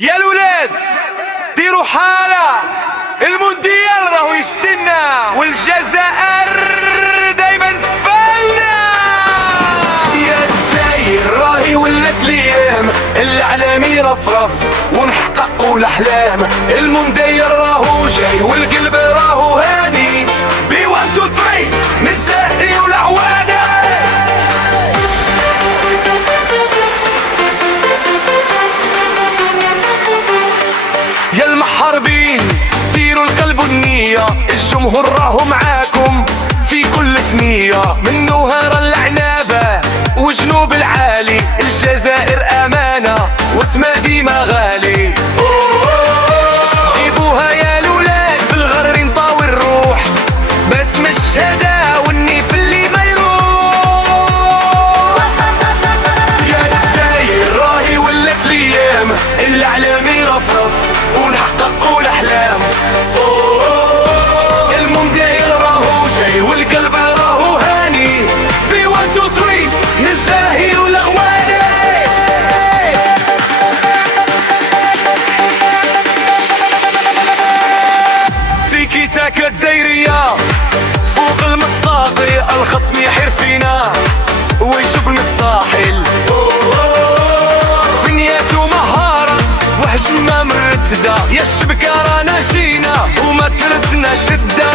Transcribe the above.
يا الولاد ديروا حالة، المونديال راهو يستنى والجزائر دايما فالنا. يا الجزائر راهي ولات ليام العالمي رفرف ونحققوا الاحلام. المونديال راهو جاي والقلب راهو هاني بي 1 2 3 نسائي والعوانة. يا المحاربين ديروا القلب والنية، الجمهور راهو معاكم في كل ثنية. من نهار العنابة وجنوب العالي الجزائر أمانة واسمها ديما غالي. جيبوها يا الولاد بالغر نطاوي الروح، باسم الشهادة والنيف اللي ما يروح. يا الجزائر راهي ولات ليام العالمي رفرف ونحققوا الاحلام. المونديال راهو جاي والقلب راهو هاني بي 1 2 3 نزاهي والاغواني. تيكي تاكا جزائرية فوق المسطاطي، الخصم يحير فينا ويشوف المستحيل. فنيات ومهارة وهجمة مرتدة، يا الشبكة رانا جينا وما تردنا شدة.